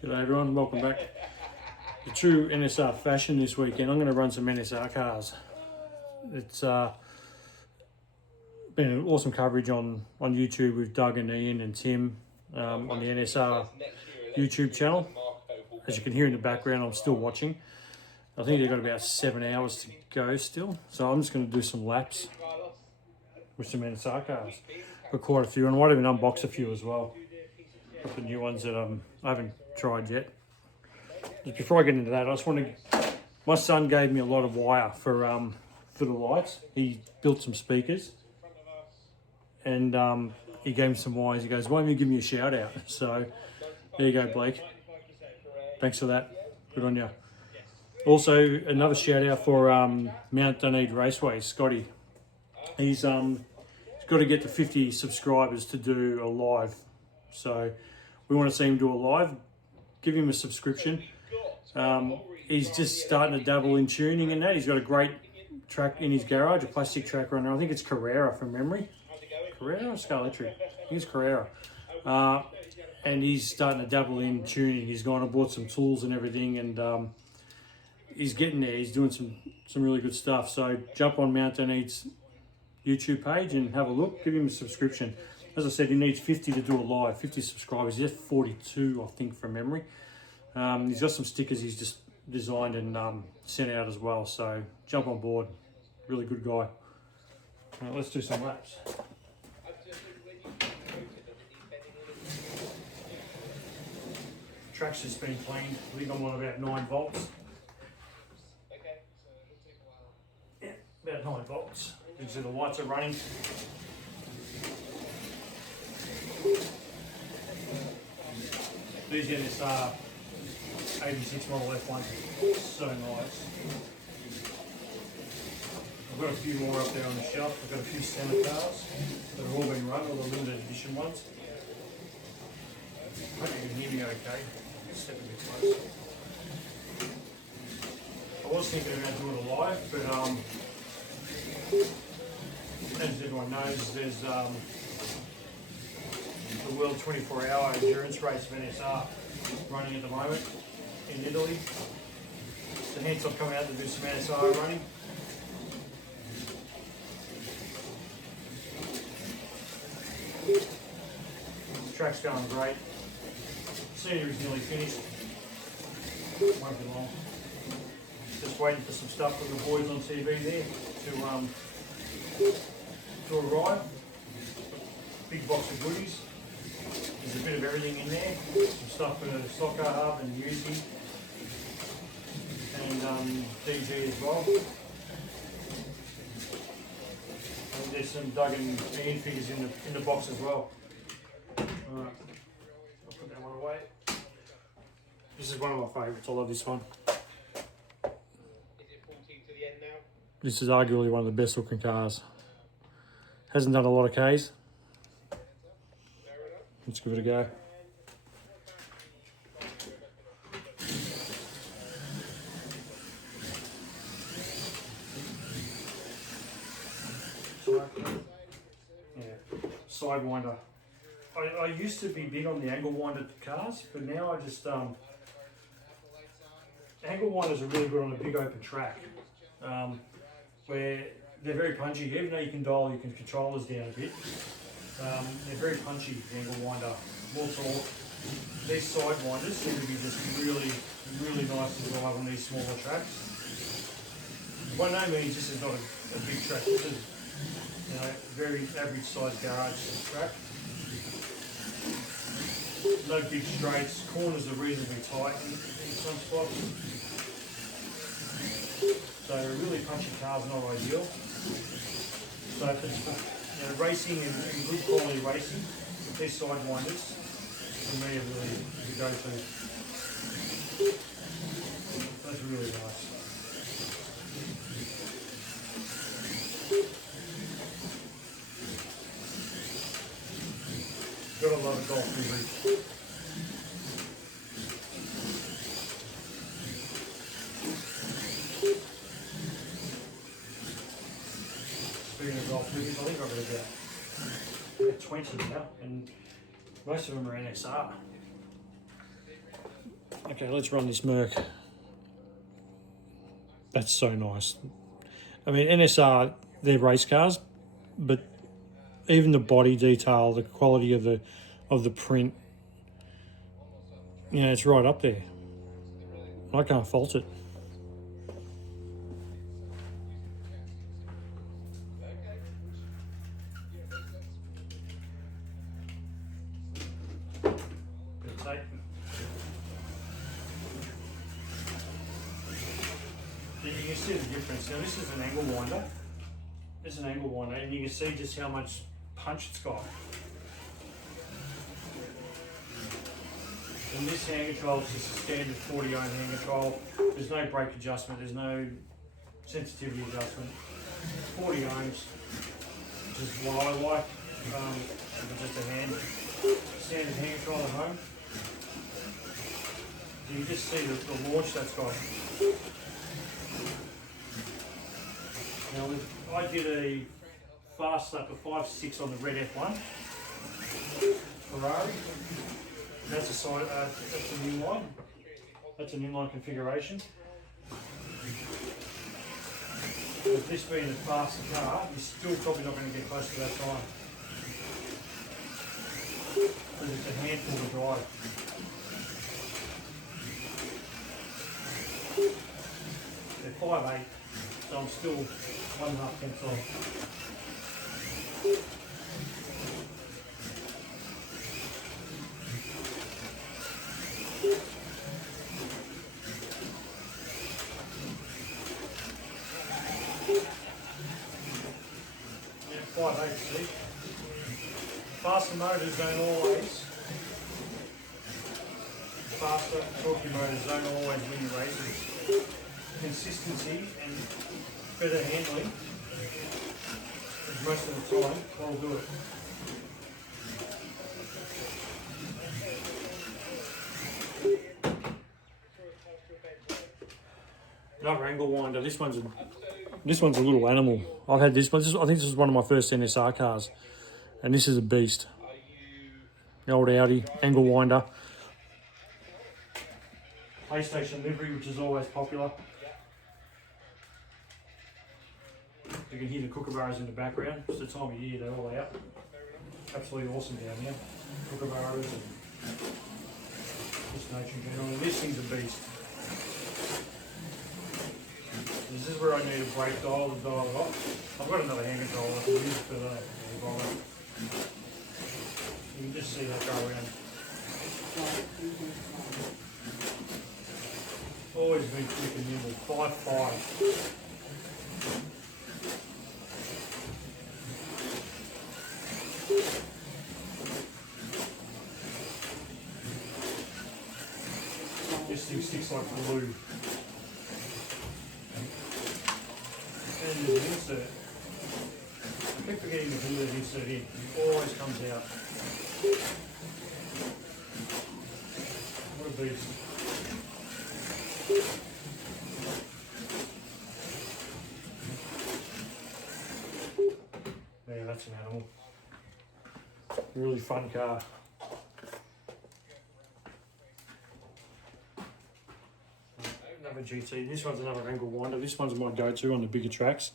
G'day everyone, welcome back. The true NSR fashion this weekend. I'm going to run some NSR cars. It's been an awesome coverage on YouTube with Doug and Ian and Tim on the NSR YouTube channel. As you can hear in the background, I'm still watching. I think they've got about 7 hours to go still. So I'm just going to do some laps with some NSR cars. Got quite a few, and I might even unbox a few as well. Got the new ones that I haven't tried yet. Just before I get into that, I just want to. My son gave me a lot of wire for the lights. He built some speakers, and he gave me some wires. He goes, "Why don't you give me a shout out?" So there you go, Blake. Thanks for that. Good on you. Also, another shout out for Mount Dunedin Raceway, Scotty. He's got to get to 50 subscribers to do a live. So we want to see him do a live. Give him a subscription. He's just starting to dabble in tuning and that. He's got a great track in his garage, a plastic track runner. I think it's Carrera from memory. Carrera or Scarletry? I think it's Carrera. And he's starting to dabble in tuning. He's gone and bought some tools and everything, and he's getting there. He's doing some really good stuff. So jump on Mount Dunedin's YouTube page and have a look. Give him a subscription. As I said, he needs 50 to do a live, 50 subscribers. He's at 42, I think, from memory. He's got some stickers he's just designed and sent out as well. So jump on board. Really good guy. Right, let's do some laps. Track's just been cleaned. I think I'm on about 9 volts. Yeah, about 9 volts. You can see the lights are running. These NSR 86 model F1s, so nice. I've got a few more up there on the shelf. I've got a few center cars that have all been run, all the limited edition ones. I hope you can hear me okay. Step a bit close. I was thinking about doing a live, but as everyone knows, there's the World 24-hour endurance race of NSR running at the moment in Italy. So hence I've come out to do some NSR running. The track's going great. Scenery's nearly finished. Won't be long. Just waiting for some stuff from the boys on TV there to arrive. Big box of goodies. There's a bit of everything in there. Some stuff for the soccer hub and Yuzi and DG as well. And there's some Doug and Ian figures in the box as well. Alright, I'll put that one away. This is one of my favourites. I love this one. This is arguably one of the best looking cars. Hasn't done a lot of Ks. Let's give it a go. Yeah, Sidewinder. I used to be big on the angle winder cars, but now I just angle winders are really good on a big open track, where they're very punchy. Even though you can dial your controllers down a bit, they're very punchy, the angle winder, more torque. These side winders seem to be just really, really nice to drive on these smaller tracks. By no means this is not a big track. This is, very average sized garage track. No big straights. Corners are reasonably tight in some spots. So really punchy cars not ideal. So if it's racing and good quality racing, these sidewinders for me are really the go-to. That's really nice. Got a lot of golf music. Speaking of golf movies, I think I've got about 20 now, and most of them are NSR. Okay, let's run this Merc. That's so nice. I mean, NSR, they're race cars, but even the body detail, the quality of the print, you know, it's right up there. I can't fault it. You can see the difference. Now this is an angle winder. This is an angle winder, and you can see just how much punch it's got. And this hand control is just a standard 40 ohm hand control. There's no brake adjustment, there's no sensitivity adjustment. 40 ohms, which is what I like. Just a standard hand control at home. You can just see the launch that's got. Now, I did a fast lap of 5.6 on the red F1 Ferrari. That's that's an inline. That's an inline configuration. With this being a faster car, you're still probably not going to get close to that time. Because it's a handful to drive. They're 5.8, so I'm still 1.5 tenths off. Yeah, 5.8, see? Faster motors don't always, faster torquey motors don't always win races. Consistency and better handling is most of the time what will do it. Another angle winder. This one's a little animal. I've had this one. I think this is one of my first NSR cars, and this is a beast. The old Audi angle winder. PlayStation livery, which is always popular. You can hear the kookaburras in the background. It's the time of year they're all out. Absolutely awesome down here. Kookaburras and just nature in general. This thing's a beast. This is where I need a brake dial to dial it off. I've got another hand control I can use for the you can just see that go around. Always been quick and nimble. 5.5. This thing sticks like glue. And there's an insert. I keep forgetting to put that insert in. It always comes out. What a beast. Yeah, that's an animal. Really fun car. Another GT. This one's another angle winder. This one's my go-to on the bigger tracks.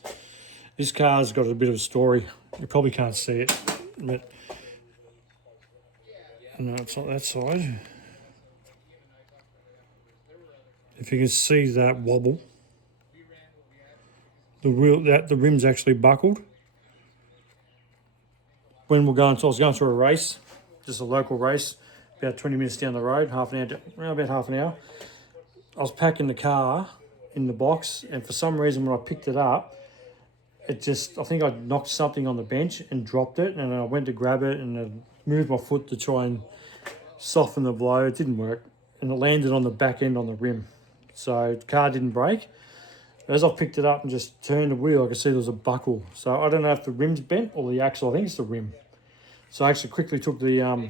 This car's got a bit of a story. You probably can't see it, but no, it's not that side. If you can see that wobble, the rim's actually buckled. When I was going through a race, just a local race, about 20 minutes down the road, about half an hour. I was packing the car in the box, and for some reason when I picked it up, I think I knocked something on the bench and dropped it, and I went to grab it and I moved my foot to try and soften the blow. It didn't work, and it landed on the back end on the rim. So the car didn't break. As I picked it up and just turned the wheel, I could see there was a buckle. So I don't know if the rim's bent or the axle. I think it's the rim. So I actually quickly took the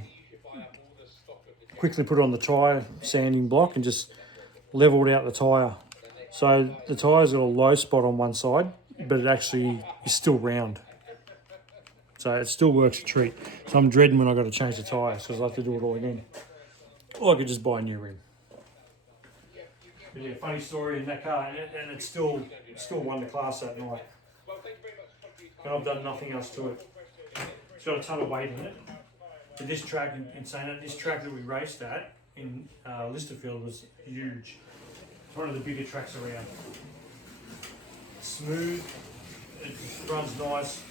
quickly put it on the tyre sanding block and just leveled out the tyre. So the tyre's got a low spot on one side, but it actually is still round. So it still works a treat. So I'm dreading when I got to change the tyre, because I have to do it all again. Or I could just buy a new rim. But yeah, funny story in that car, and it still won the class that night. And I've done nothing else to it. It's got a ton of weight in it. But this track, in saying that, this track that we raced at in Listerfield was huge. It's one of the bigger tracks around. Smooth, it runs nice,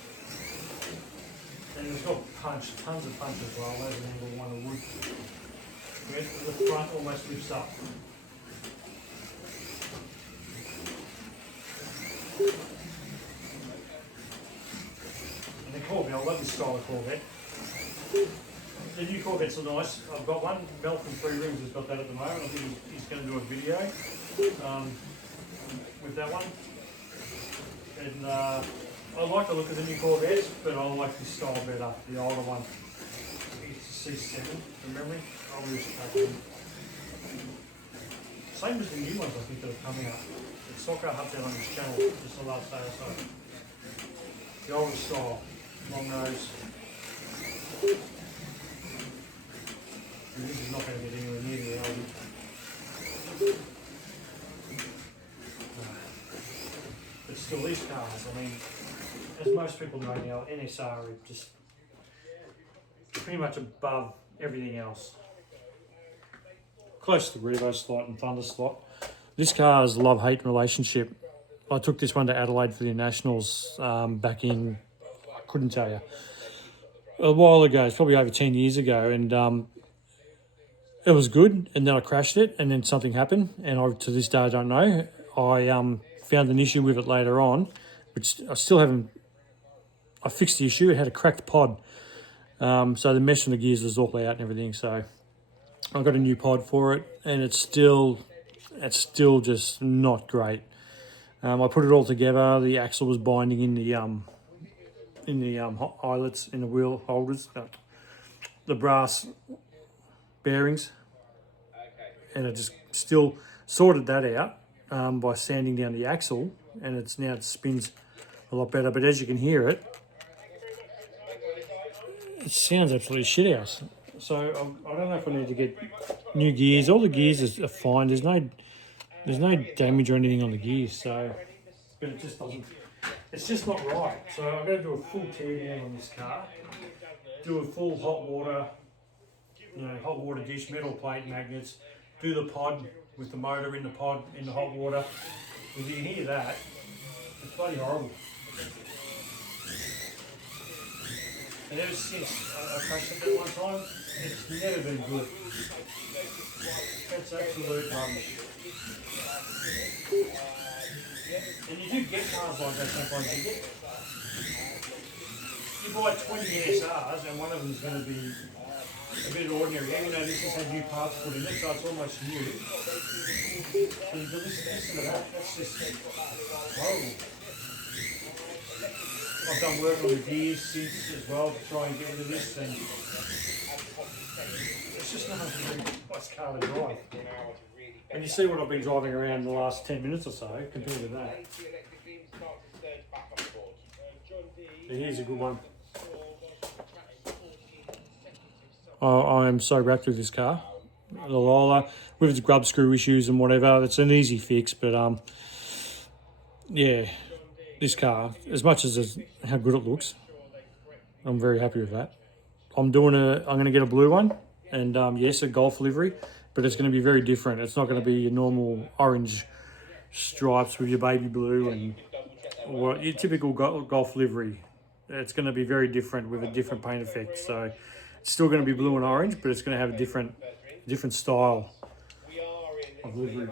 and it's got punch, tons of punch as well. There's an angle one of wood. The front almost lifts up. And the Corvette, I love this style of Corvette. The new Corvettes are nice. I've got one. Mel from Three Rings has got that at the moment. I think he's going to do a video with that one. And I like the look of the new Corvettes, but I like this style better, the older one. I think it's the C7 from memory. I'll use it. Same as the new ones I think that are coming out. The Soccer Hub's out on this channel just the last day or so. The older style, long nose. And this is not going to get anywhere near the Audi. But still, these cars, I mean, as most people know now, NSR are just pretty much above everything else. Close to the Revo slot and Thunder slot. This car is a love-hate relationship. I took this one to Adelaide for the Nationals back in, I couldn't tell you, a while ago. It's probably over 10 years ago, and it was good, and then I crashed it, and then something happened, and to this day I don't know. I found an issue with it later on, which I still haven't. I fixed the issue. It had a cracked pod, so the mesh on the gears was all out and everything. So I got a new pod for it, and it's still just not great. I put it all together. The axle was binding in the eyelets in the wheel holders, the brass bearings, and I just still sorted that out by sanding down the axle, and it spins a lot better. But as you can hear it sounds absolutely shithouse. So I don't know if I need to get new gears. All the gears are fine. There's no damage or anything on the gears. So, but it just doesn't. It's just not right. So I'm going to do a full tear down on this car. Do a full hot water dish, metal plate, magnets. Do the pod with the motor in the pod in the hot water. If you can hear that, it's bloody horrible. And ever since I crashed it that one time, it's never been good. That's absolute rubbish. And you do get cars like that sometimes. You buy 20 NSRs and one of them's going to be a bit ordinary. Even though this has had new parts put in it, so it's almost new. And you listen to that, that's just horrible. I've done work on the gears since as well to try and get rid of this, and it's just not a very nice car to drive. And you see what I've been driving around the last 10 minutes or so compared to that. But here's a good one. I am so wrapped with this car. The Lola, with its grub screw issues and whatever, it's an easy fix, but yeah. This car, as much as how good it looks, I'm very happy with that. I'm going to get a blue one, and yes, a Golf livery, but it's going to be very different. It's not going to be your normal orange stripes with your baby blue and your typical Golf livery. It's going to be very different with a different paint effect. So it's still going to be blue and orange, but it's going to have a different style of livery.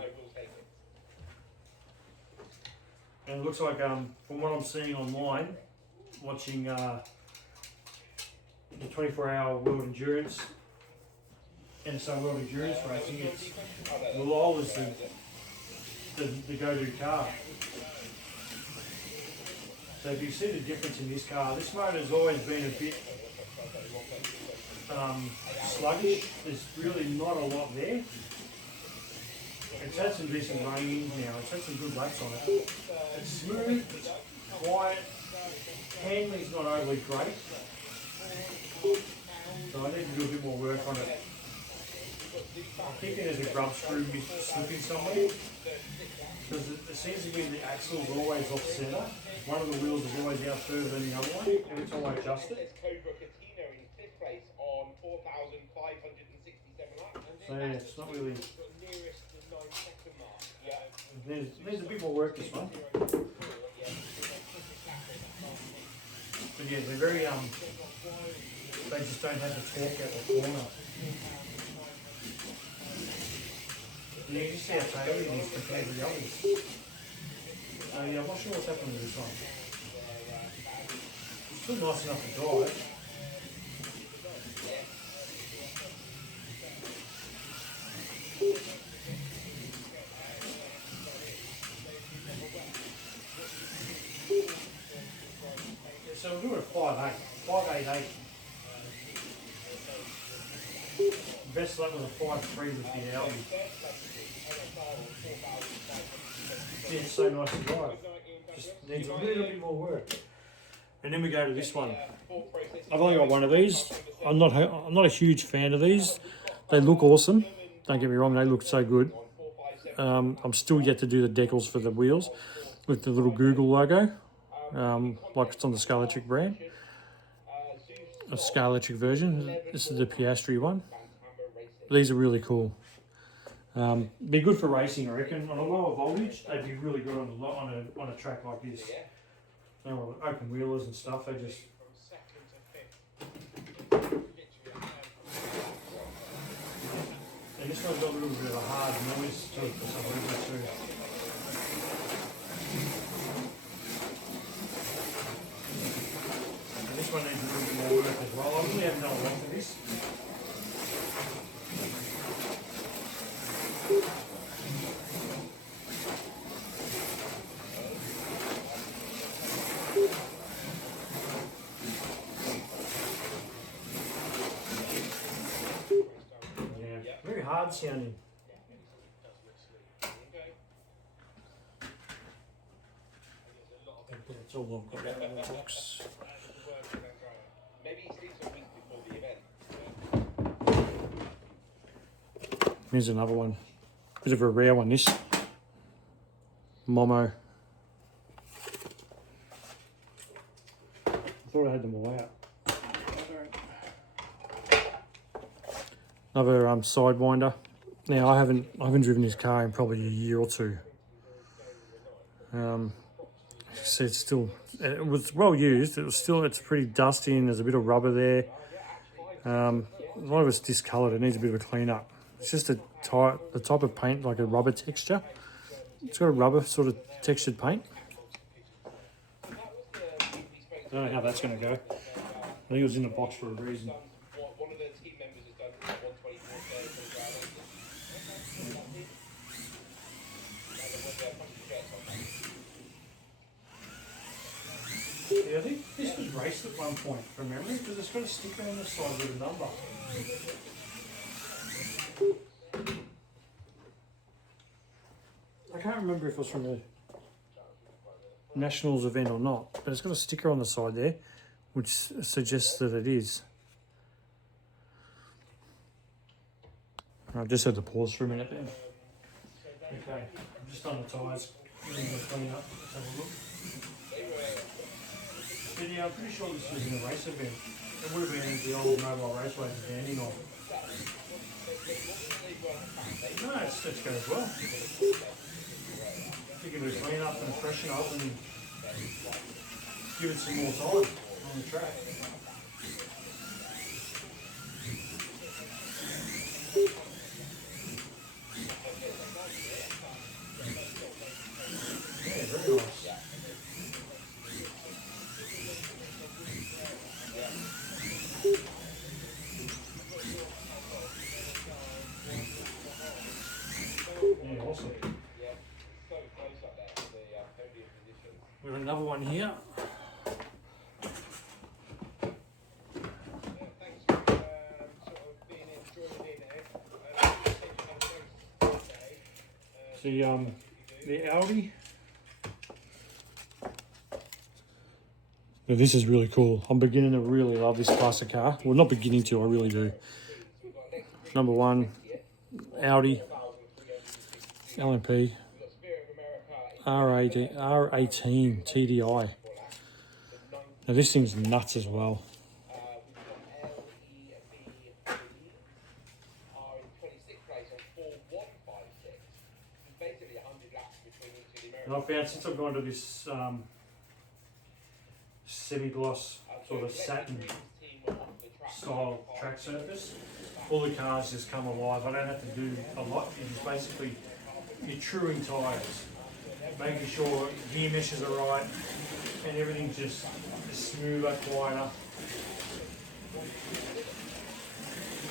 And it looks like, from what I'm seeing online, watching the 24-hour World Endurance, NSR World Endurance racing, the Lola's the go-to car. So if you see the difference in this car, this motor's always been a bit sluggish. There's really not a lot there. It's had some decent running now. It's had some good laps on it. It's smooth, it's quiet, handling's not overly great. So I need to do a bit more work on it. I'm thinking there's a grub screw slipping somewhere. Because it seems to be the axle's always off centre. One of the wheels is always out further than the other one every time I adjust it. So yeah, it's not really... There's a bit more work, this one. But yeah, they're very, they just don't have the torque out the corner. And you can see how tailored it is compared to the others. So yeah, I'm not sure what's happening with this one. It's still nice enough to drive. So we're doing a 5.8. Best luck with a 5.3 with the Audi. Yeah, it's so nice to drive. Just needs a little bit more work. And then we go to this one. I've only got one of these. I'm not a huge fan of these. They look awesome. Don't get me wrong, they look so good. I'm still yet to do the decals for the wheels with the little Google logo. Like it's on the Scaletric brand, a Scaletric version. This is the Piastri one. These are really cool. Be good for racing, I reckon. On a lower voltage, they'd be really good on a track like this. You know, open wheelers and stuff. They just. And this one's got a little bit of a hard noise to it for some reason too. This one needs a little bit more work as well. I really have no love for this. Yeah, very hard sounding. That's all I've got out of the box. Here's another one. Bit of a rare one, this. Momo. I thought I had them all out. Another Sidewinder. Now I haven't driven this car in probably a year or two. See, it's still, it was well used. It's pretty dusty and there's a bit of rubber there. A lot of it's discoloured. It needs a bit of a clean up. It's just the type of paint, like a rubber texture. It's got a rubber sort of textured paint. I don't know how that's going to go. I think it was in the box for a reason. Yeah, I think this was raced at one point from memory because it's got a sticker on the side with a number. I can't remember if it was from a Nationals event or not, but it's got a sticker on the side there, which suggests that it is. I've just had to pause for a minute then. Okay, I'm just on the tyres, clean up, let's have a look. But yeah, I'm pretty sure this was in a race event. It would have been the old Mobile Raceways at Dandenong. No, it goes well. You can do a clean up and a freshen up and give it some more time on the track. Yeah, very nice. Yeah, awesome. We have another one here. The Audi. Now this is really cool. I'm beginning to really love this class of car. Well, not beginning to, I really do. Number one, Audi, LMP, R18 TDI. Now this thing's nuts as well. And I found since I've gone to this semi-gloss sort of satin style track surface, all the cars just come alive. I don't have to do a lot. It's basically you're truing tyres, making sure gear meshes are right and everything's just smoother, quieter.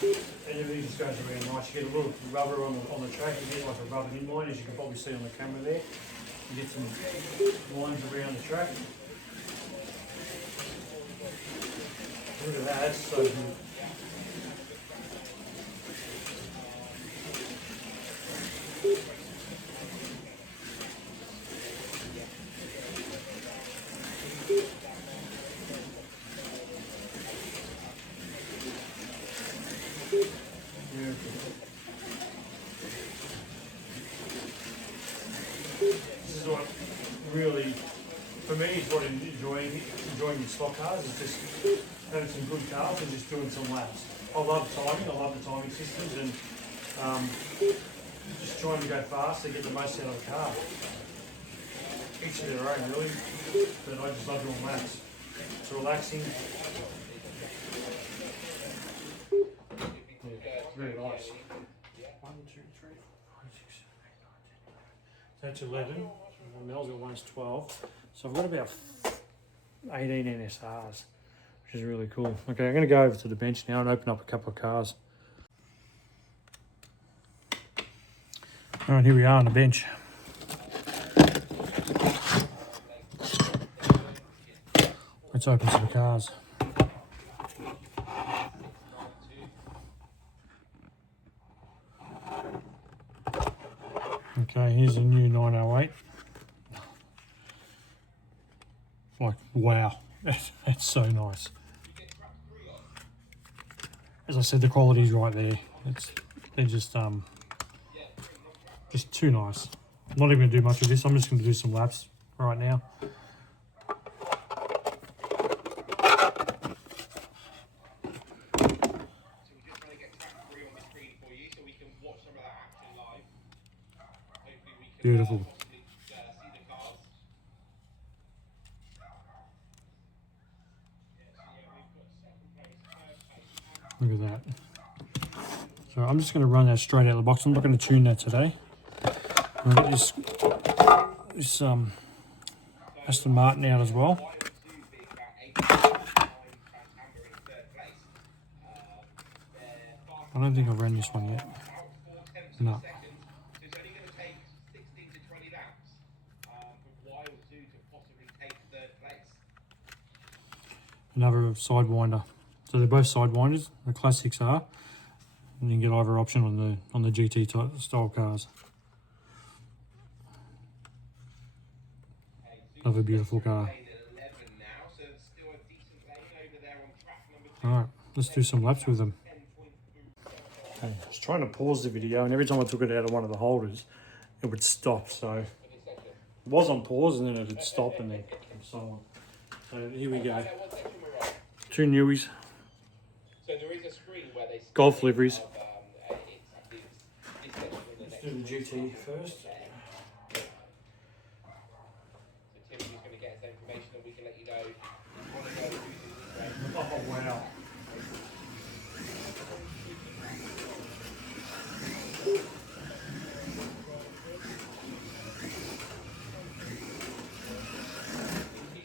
And everything just goes around nice. You get a little rubber on the track, you get like a rubber inline, as you can probably see on the camera there. You get some lines around the track. Look at that, that's so good. This is what really, for me, is what enjoying your stock cars is just having some good cars and just doing some laps. I love timing. I love the timing systems and just trying to go fast to get the most out of the car. Each of their own, really, but I just love doing laps. It's relaxing. Yeah, it's very nice. 1, 2, 3, 4, 6, 7, 8, 9, 10. That's 11. And Mel's got one's 12. So I've got about 18 NSRs, which is really cool. Okay, I'm going to go over to the bench now and open up a couple of cars. All right, here we are on the bench. Let's open some cars. Okay, here's a new 908. Like, wow, that's so nice. As I said, the quality's right there. They're just too nice. I'm not even going to do much of this. I'm just going to do some laps right now. Beautiful. Look at that. So I'm just going to run that straight out of the box. I'm not going to tune that today. I'm going to get this Aston Martin out as well. I don't think I've ran this one yet. No. Another sidewinder. So they're both sidewinders. The classics are, and you can get either option on the GT type style cars. Another beautiful car. All right, let's do some laps with them. Okay, I was trying to pause the video, and every time I took it out of one of the holders, it would stop. So it was on pause, and then it would stop, and then so on. So here we go. Two newies. So there is a screen where they Golf liveries. Let's do the GT first. So Tim's just going to get us information and we can let you know. Oh wow.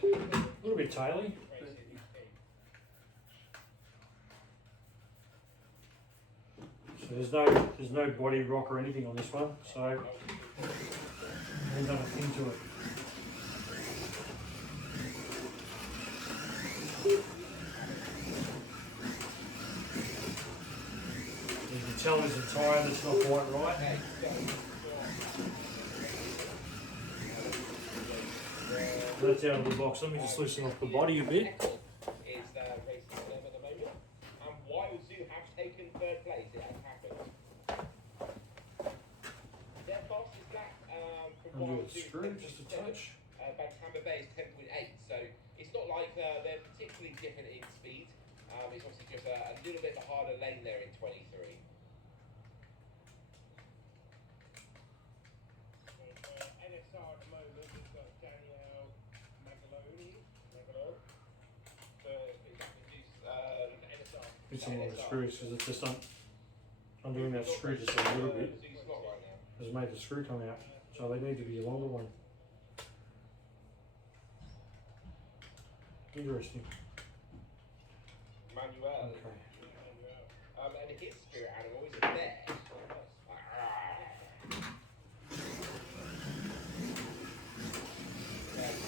A little bit taily. So there's no body rock or anything on this one, so I haven't done a thing to it. You can tell there's a tyre that's not quite right. That's out of the box. Let me just loosen off the body a bit. Undo the screw just a touch. Bantamba Bay is 10.8, so it's not like they're particularly different in speed. It's obviously just a little bit of a harder lane there in 23. NSR at the moment, we've got Danielle Magaloni. NSR. It's on the screws because it's just undoing that screw just a little bit. Has made the screw come out, so they need to be a longer one. Interesting. Manuel. Okay. And his spirit animal is a bear.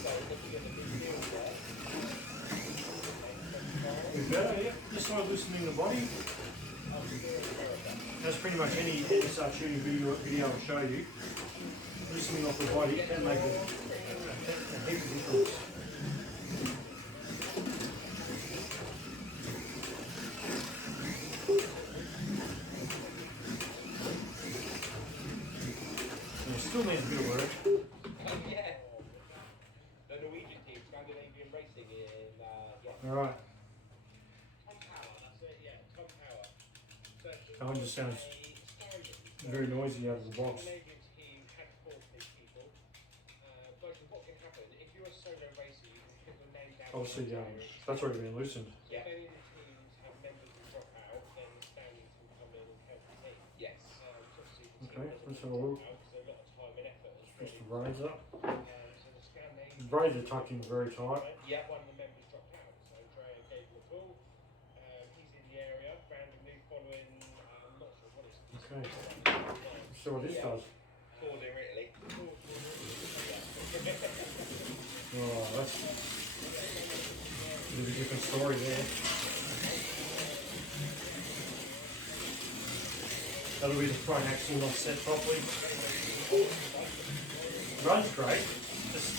So looking at the midfield there. We've got it, yeah. Just started loosening the body. As pretty much any NSR tuning video will show you, loosening off the body can make a heap of difference. And it still needs a bit of work. Yeah. The Norwegian team, Scandinavian Racing in, yeah. Alright, Tom Power, that's it, yeah, Tom Power. So that one just sounds very noisy out of the box. Scandinavian team had 40 people. But what can happen, if you're a solo racer, you can put your name down. Obviously, that's already been loosened. Yeah. If any of the teams have members who drop out, then the standings will come in and help the team. Yes. Obviously the team Okay, doesn't let's have a look. drop out because a lot of time and effort has Push really the braids up. so the Scandinavian The braids are tucked in very tight. yeah, one of the members dropped out, so Drea gave him a call. He's in the area, randomly following, I'm not sure what it's Okay. So what this does. called in Italy. Oh, that's a bit of a different story there. That'll be the front axle not set properly. Runs great, just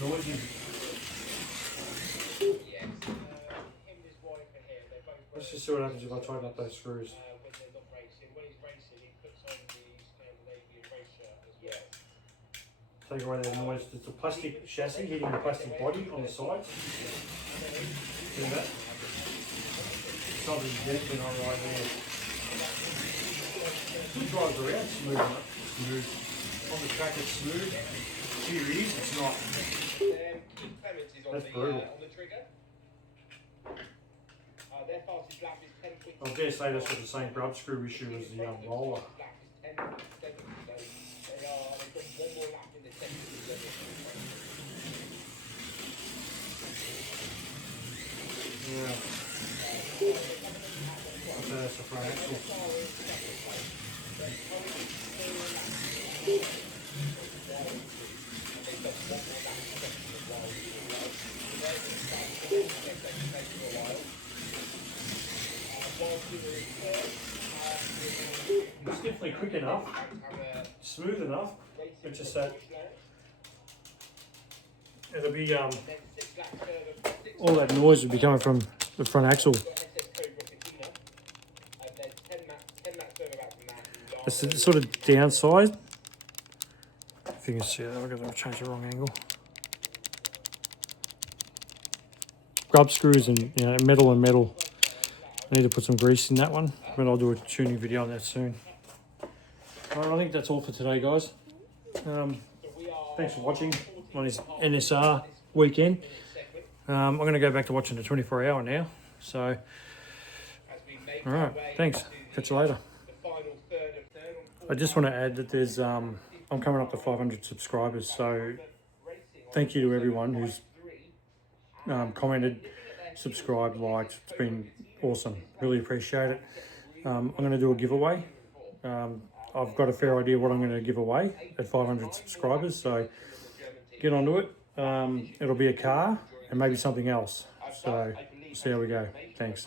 noisy. Yes, him and his wife are here, they both Let's just see what happens if I tighten up those screws. when they're not racing. When he's racing, he puts on the Scandinavian race shirt as well. Take away that noise. It's a plastic chassis hitting the plastic body on the sides. See that? Something's denting on right there. It drives around smooth enough. Smooth. On the track it's smooth. Here it is, it's not. Keith Clements is on That's the brutal. on the trigger. Their fastest lap is 10.6. I dare say that's got the same grub screw issue as the roller. Lap is 10.7, so they've got one more lap in the second. Yeah. So that's the front axle. It's definitely quick enough, smooth enough. It's just that it'll be all that noise would be coming from the front axle. It's the sort of downside. If you can see that, I've got to change the wrong angle. Grub screws and metal and metal. I need to put some grease in that one, but I'll do a tuning video on that soon. Alright, I think that's all for today, guys. Thanks for watching on this NSR weekend. I'm going to go back to watching the 24-hour now. So, alright, thanks. Catch you later. I just want to add that there's I'm coming up to 500 subscribers, so thank you to everyone who's commented, subscribed, liked. It's been awesome. Really appreciate it. I'm going to do a giveaway. I've got a fair idea what I'm going to give away at 500 subscribers, so get onto it. It'll be a car and maybe something else. So see how we go. Thanks.